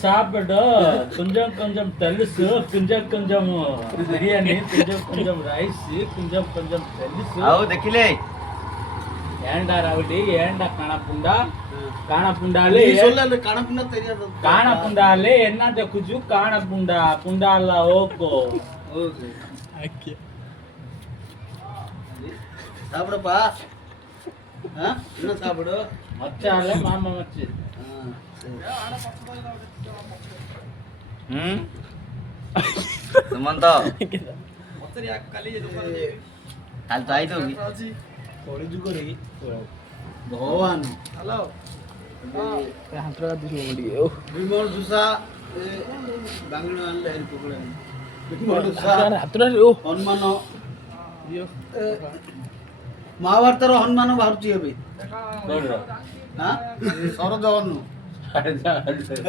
சாப்பிடு கொஞ்சம் கொஞ்சம் தலுசு கொஞ்சம் கொஞ்சம் பிரியாணி கொஞ்சம் கொஞ்சம் ரைஸ் கொஞ்சம் கொஞ்சம் தலுசு आओ देखिले ஏண்டா ரவுடி ஏண்டா காணப்புண்டாலே சொல்லல கணக்குன்னா தெரியாது காணப்புண்டாலே என்னத்த குஜு காணப்புண்டா புண்டால ஓகோ ஓகே ஓகே சாப்பிடுப்பா என்ன சாப்பிடு மச்சால மாமா மச்சி सुमन तो काल तो आई तो भगवान हेलो विमल जुसा बांगलो आणले विमल जुसा हनुमान महाभारतर हनुमान बाहर शरद